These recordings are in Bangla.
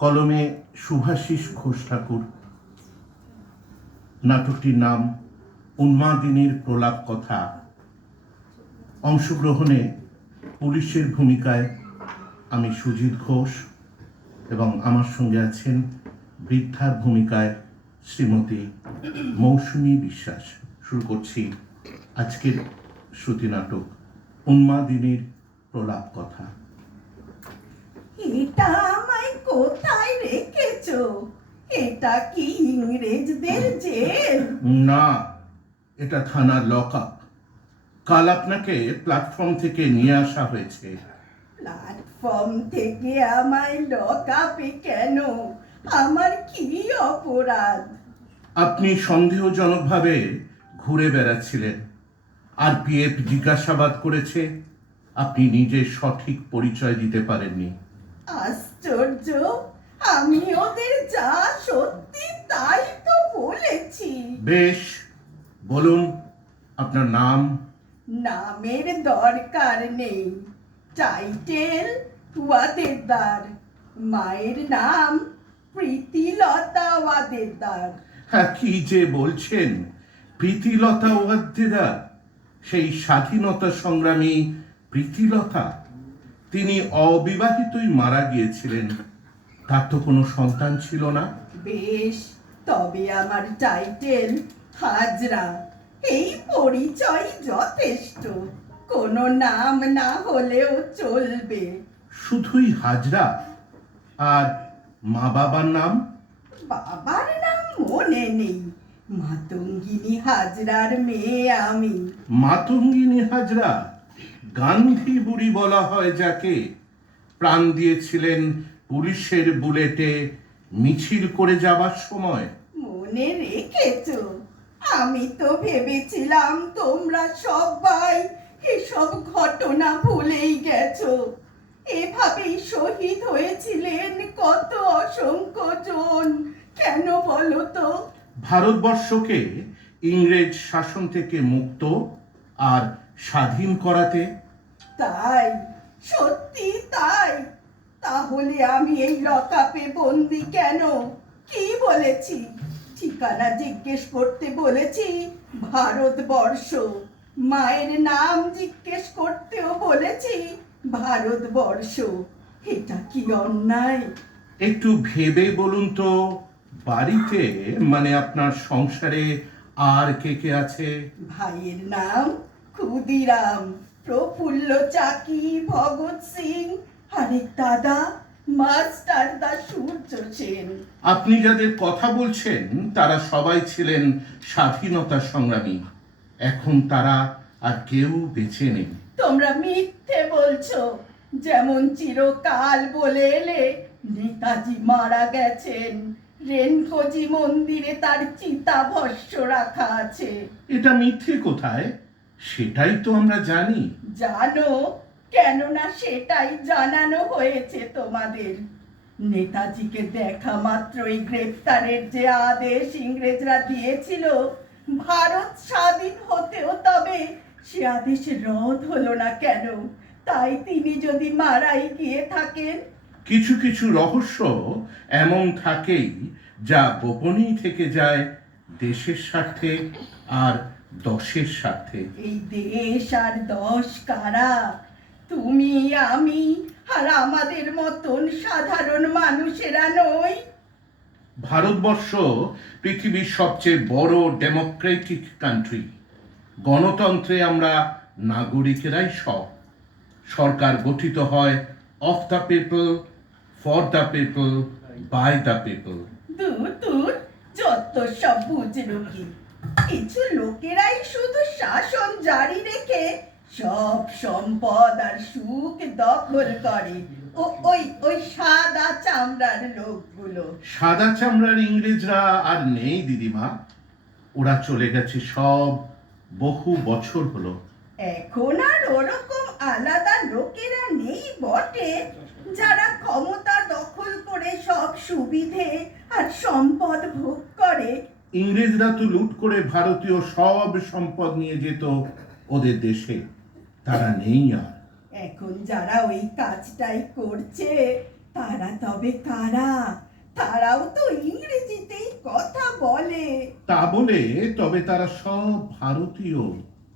কলমে শুভাশিস ঘোষ ঠাকুর। নাটকটির নাম উন্মাদিনীর প্রলাপ কথা। অংশগ্রহণে পুলিশের ভূমিকায় আমি সুজিত ঘোষ এবং আমার সঙ্গে আছেন বৃদ্ধার ভূমিকায় শ্রীমতী মৌসুমী বিশ্বাস। শুরু করছি আজকের শ্রুতি নাটক উন্মাদিনীর প্রলাপ কথা। এটা আমায় কোথায় রেখেছো? এটা কি ইংরেজদের জেল? না, এটা থানার লকআপ। কাল আপনাকে প্ল্যাটফর্ম থেকে নিয়ে আসা হয়েছে। প্ল্যাটফর্ম থেকে আমায় লকআপে কেন? আমার কি অপরাধ? আপনি সন্দেহজনকভাবে ঘুরে বেড়াচ্ছিলেন। আরপিএফ জিজ্ঞাসাবাদ করেছে, আপনি নিজের সঠিক পরিচয় দিতে পারেননি। আশ্চর্য, আমি ওদের যা সত্যি তাই তো বলেছি। বেশ, বলুন আপনার নাম। নামের দরকার নেই। টাইটেল ওয়াদেদার। মায়ের নাম প্রীতিলতা ওয়াদেদার। হ্যাঁ, কি যে বলছেন! প্রীতিলতা ওয়াদ্দেদার, সেই স্বাধীনতা সংগ্রামী প্রীতিলতা। তিনি অবিবাহিতই মারা গিয়েছিলেন। তার তো কোনো সন্তান ছিল না। বেশ, তবে আমার টাইটেল হাজরা। এই পরিচয় যথেষ্ট। কোনো নাম না হলেও চলবে। শুধুই হাজরা? আর মা বাবার নাম? বাবার নাম মনে নেই। মাতঙ্গিনী হাজরার মেয়ে আমি। মাতঙ্গিনী হাজরা, গান্ধী বুড়ি বলা হয় যাকে, প্রাণ দিয়েছিলেন পুলিশের বুলেটে মিছিল করে যাবার সময়। মনে রেখেছো? আমি তো ভেবেছিলাম তোমরা সবাই এসব ঘটনা ভুলেই গেছো। এভাবেই শহীদ হয়েছিলেন কত অসংখ্য জন। কেন বলো তো? ভারতবর্ষকে ইংরেজ শাসন থেকে মুক্ত আর স্বাধীন করাতে। তাই? সত্যি তাই? তাহলে আমি এই লকআপে বন্দি কেন? কি বলেছি? ঠিকানা জিজ্ঞেস করতে বলেছি ভারতবর্ষ। মায়ের নাম জিজ্ঞেস করতেও বলেছি ভারতবর্ষ। এটা কি অন্যায়? একটু ভেবে বলুন তো, বাড়িতে মানে আপনার সংসারে আর কে কে আছে? ভাইয়ের নাম ক্ষুদিরাম, প্রফুল্ল চাকি, ভগৎ সিং, আরেক দাদা মাস্টারদা সূর্য সেন। আপনি যাদের কথা বলছেন তারা সবাই ছিলেন স্বাধীনতা সংগ্রামী। এখন তারা আর কেউ বেঁচে নেই। তোমরা মিথ্যে বলছো। যেমন চিরকাল বলে এলে নেতাজি মারা গেছেন, রেনকোজি মন্দিরে তার চিতাভস্য রাখা আছে। এটা মিথ্যে কোথায়? সেটাই তো আমরা জানি। জানো, কেননা সেটাই জানানো হয়েছে তোমাদের। নেতাজিকে দেখা মাত্রই গ্রেপ্তারের যে আদেশ ইংরেজরা দিয়েছিল, ভারত স্বাধীন হতেও তবে সে আদেশ রদ হলো না কেন? তাই তিনি যদি মারাই গিয়ে থাকেন। কিছু কিছু রহস্য এমন থাকেই যা গোপনই থেকে যায় দেশের স্বার্থে আর দশের স্বার্থে। এই দেশ আর দশ কারা? তুমি, আমি আর আমাদের মতন সাধারণ মানুষেরা নই? ভারতবর্ষ পৃথিবীর সবচেয়ে বড় ডেমোক্রেটিক কান্ট্রি। গণতন্ত্রে আমরা নাগরিকেরাই সব। সরকার গঠিত হয় of the people, for the people, by the people. দূর দূর, যত সব বুঝলো কি। কিছু লোকেরাই শুধু শাসন জারি রেখে সব সম্পদ আর সুখ দখল করে। ও ওই ওই সাদা চামড়ার লোকগুলো। সাদা চামড়ার ইংরেজরা আর নেই দিদিমা। ওরা চলে গেছে সব, বহু বছর হলো। এখন আর ওরকম আলাদা লোকেরা নেই বটে, যারা ক্ষমতা দখল করে সব সুবিধে আর সম্পদ ভোগ করে। ইংরেজরা তো লুট করে ভারতীয় সব সম্পদ নিয়ে যেত ওদের দেশে। তারা নেই আর। এখন যারা ওই কাজটাই করছে তারা তবে কারা? তারাও তো ইংরেজিতেই কথা বলে। তা বলে তবে তারা সব ভারতীয়।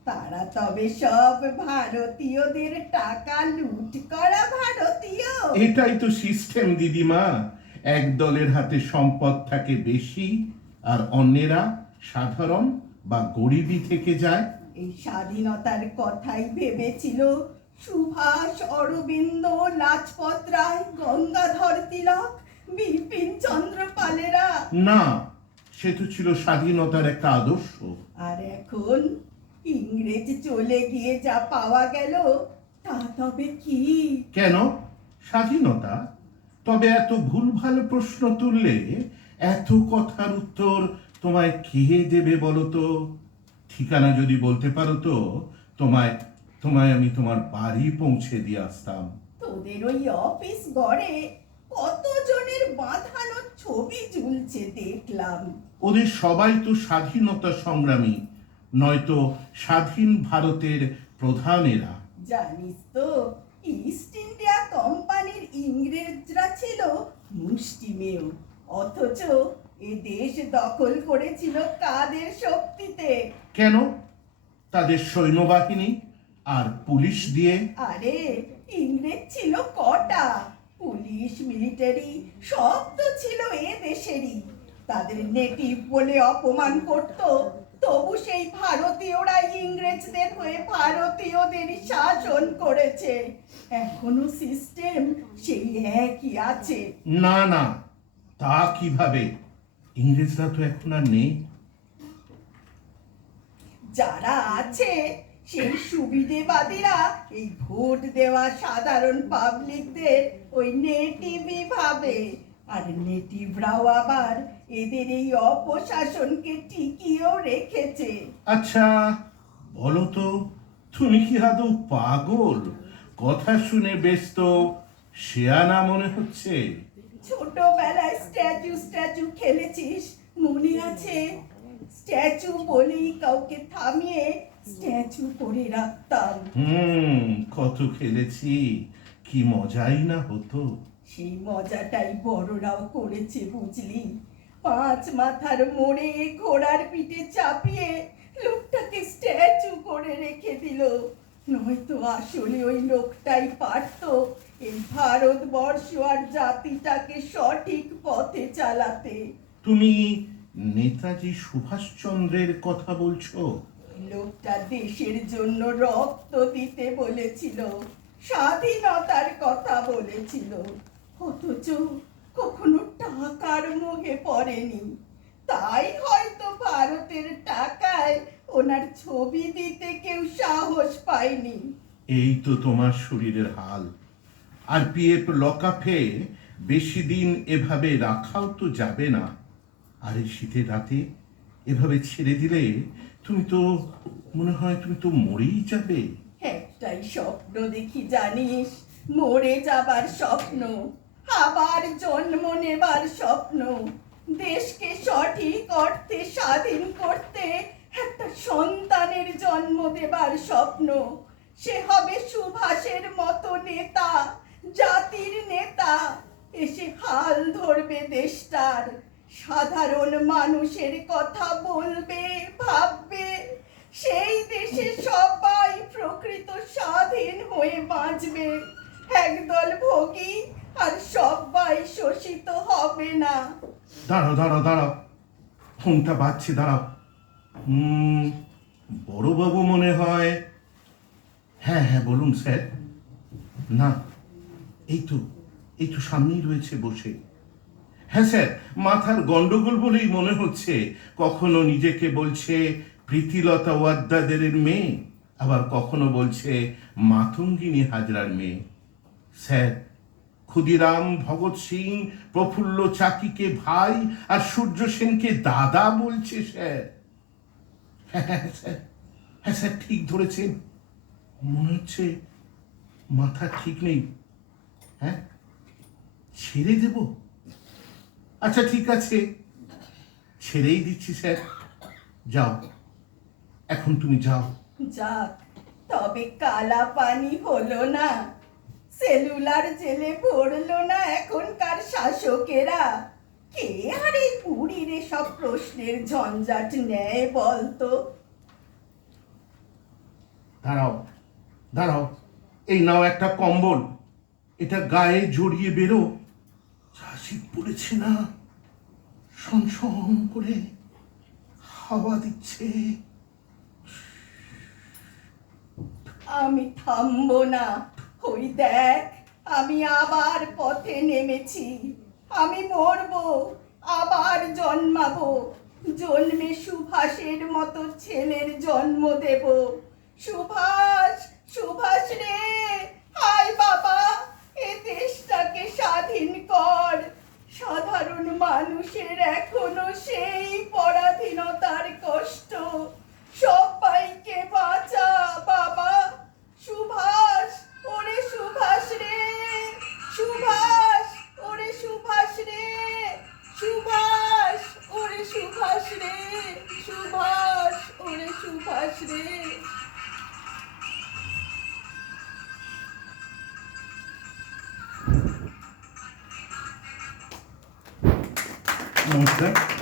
তারা তবে সব ভারতীয়দের টাকা লুট করা ভারতীয়। এটাই তো সিস্টেম দিদিমা। এক দলের হাতে সম্পদ থাকে বেশি, আর অন্যেরা সাধারণ বা গরিবই থেকে যায়। এই স্বাধীনতার কথাই ভেবেছিল সুভাষ, অরবিন্দ, লাজপত রায়, গঙ্গাধর তিলক, বিপিন চন্দ্র পালেরা। না, সে তো ছিল স্বাধীনতার একটা আদর্শ। আর এখন ইংরেজ চলে গিয়ে যা পাওয়া গেল, তা তবে কি? কেন স্বাধীনতা? তবে এত ভুলভাল প্রশ্ন তুললে এত কথার উত্তর তোমায় কে দেবে বলো তো? ঠিকানা যদি বলতে পারো তো তোমায় তোমায় আমি তোমার বাড়ি পৌঁছে দিয়ে আসতাম। তোদের ওই অফিস ঘরে কতজনের বাঁধানো ছবি ঝুলছে দেখলাম। ওদের সবাই তো স্বাধীনতা সংগ্রামী, নয়তো স্বাধীন ভারতের প্রধানেরা। জানিস তো, ইস্ট ইন্ডিয়া কোম্পানির ইংরেজরা ছিল মুষ্টিমেয়, অথচ এ দেশ দখল করেছিল কাদের শক্তিতে? কেন? তাদের সৈন্যবাহিনী আর পুলিশ দিয়ে। আরে, ইংরেজ ছিল কটা? পুলিশ, মিলিটারি সব তো ছিল এ দেশেরই। তাদের নেটিভ বলে অপমান করত, তবু সেই ভারতীয়রাই ইংরেজদের হয়ে ভারতীয়দের শাসন করেছে। এখনো সিস্টেম সেই একই আছে। না না, তা কিভাবে? ইংরেজরা তো এখন আর নেই। যারা আছে সেই সুবিধেবাদীরা এই ভোট দেওয়া সাধারণ পাবলিকদের ওই নেটিভই ভাবে। আর নেটিভরাও আবার এদের এই অপশাসনকে টিকিয়েও রেখেছে। আচ্ছা বলো তো, তুমি কি আদৌ পাগল? কথা শুনে বেশ তো শেয়ানা মনে হচ্ছে। ছোটবেলায় স্ট্যাচু স্ট্যাচু খেলেছিস, মনে আছে? স্ট্যাচু বলেই কাউকে থামিয়ে স্ট্যাচু করে রাখতাম। কত খেলেছি, কি মজাই না হতো। সেই মজাটাই বড়রাও করেছে বুঝলি। 5 মাথার মোড়ে ঘোড়ার পিঠে চাপিয়ে লোকটাকে স্ট্যাচু করে রেখে দিল। নয়তো আসলে ওই লোকটাই পারতো এই ভারতবর্ষ আর জাতিটাকে সঠিক পথে চালাতে। তুমি নেতাজি সুভাষচন্দ্রের কথা বলছো? লোকটা দেশের জন্য রক্ত দিতে বলেছিল, স্বাধীনতার কথা বলেছিল, অথচ কখনো টাকার মোহে পড়েনি। তাই হয়তো ভারতের টাকায় ওনার ছবি দিতে কেউ সাহস পায়নি। এই তো তোমার শরীরের হাল। আর পিএফ লকআপে বেশি দিন এভাবে রাখাও তো যাবে না। আর এই শীতের রাতে এভাবে ছেড়ে দিলে তুমি তো, মনে হয় তুমি তো মরেই যাবে। একটাই স্বপ্ন দেখি জানিস, মরে যাবার স্বপ্ন, আবার জন্ম নেবার স্বপ্ন, দেশকে সঠিক অর্থে স্বাধীন করতে একটা সন্তানের জন্ম দেবার স্বপ্ন। সে হবে সুভাষের মতো নেতা, জাতির নেতা, এসে হাল ধরবে দেশটার, সাধারণ মানুষের কথা বলবে, ভাববে। সেই দেশে সবাই প্রকৃত স্বাধীন হয়ে বাঁচবে, একদল ভোগী আর সবাই শোষিত হবে না। দাঁড়াও দাঁড়াও দাঁড়াও, ফোনটা বাজছে, দাঁড়াও। বড়বাবু মনে হয়। হ্যাঁ হ্যাঁ, বলুন স্যার। না, এই তো এই তো সামনেই রয়েছে বসে। হ্যাঁ স্যার, মাথার গন্ডগোল বলেই মনে হচ্ছে। কখনো নিজেকে বলছে প্রীতিলতা ওয়াদ্দেদারের মেয়ে, আবার কখনো বলছে মাতঙ্গিনী হাজরার মেয়ে। স্যার, ক্ষুদিরাম, ভগৎ সিং, প্রফুল্ল চাকিকে ভাই আর সূর্য সেনকে দাদা বলছে স্যার। হ্যাঁ হ্যাঁ স্যার, হ্যাঁ স্যার, ঠিক ধরেছেন। মনে হচ্ছে মাথা ঠিক নেই। হ্যাঁ, ছেড়ে দেব? আচ্ছা ঠিক আছে, ছেড়েই দিচ্ছি স্যার। যাও, এখন তুমি যাও। যাক, তবে কালা পানি হলো না। সেলুলার জেলে পড়লো না এখনকার শাসকেরা? কে আর এই বুড়ির সব প্রশ্নের ঝঞ্ঝাট নেয় বলতো? দাঁড়াও দাঁড়াও, এই নাও একটা কম্বল, এটা গায়ে জড়িয়ে বেরো। যা শীত পড়েছে না, সনসন করে হাওয়া দিচ্ছে। আমি থামবো না। ওই দেখ, আমি আবার পথে নেমেছি। আমি মরবো, আবার জন্মাবো, জন্মে সুভাষের মতো ছেলের জন্ম দেব। সুভাষ, সুভাষ রে, হায় বাবা, এ দেশটাকে স্বাধীন কর। সাধারণ মানুষের এখনো সেই পরাধীনতার কষ্ট। সবাইকে বাঁচা বাবা। সুভাষ, ওরে সুভাষ রে, সুভাষ, ওরে সুভাষ রে, সুভাষ, ওরে সুভাষ রে, সুভাষ, ওরে সুভাষ রে। নমস্কার।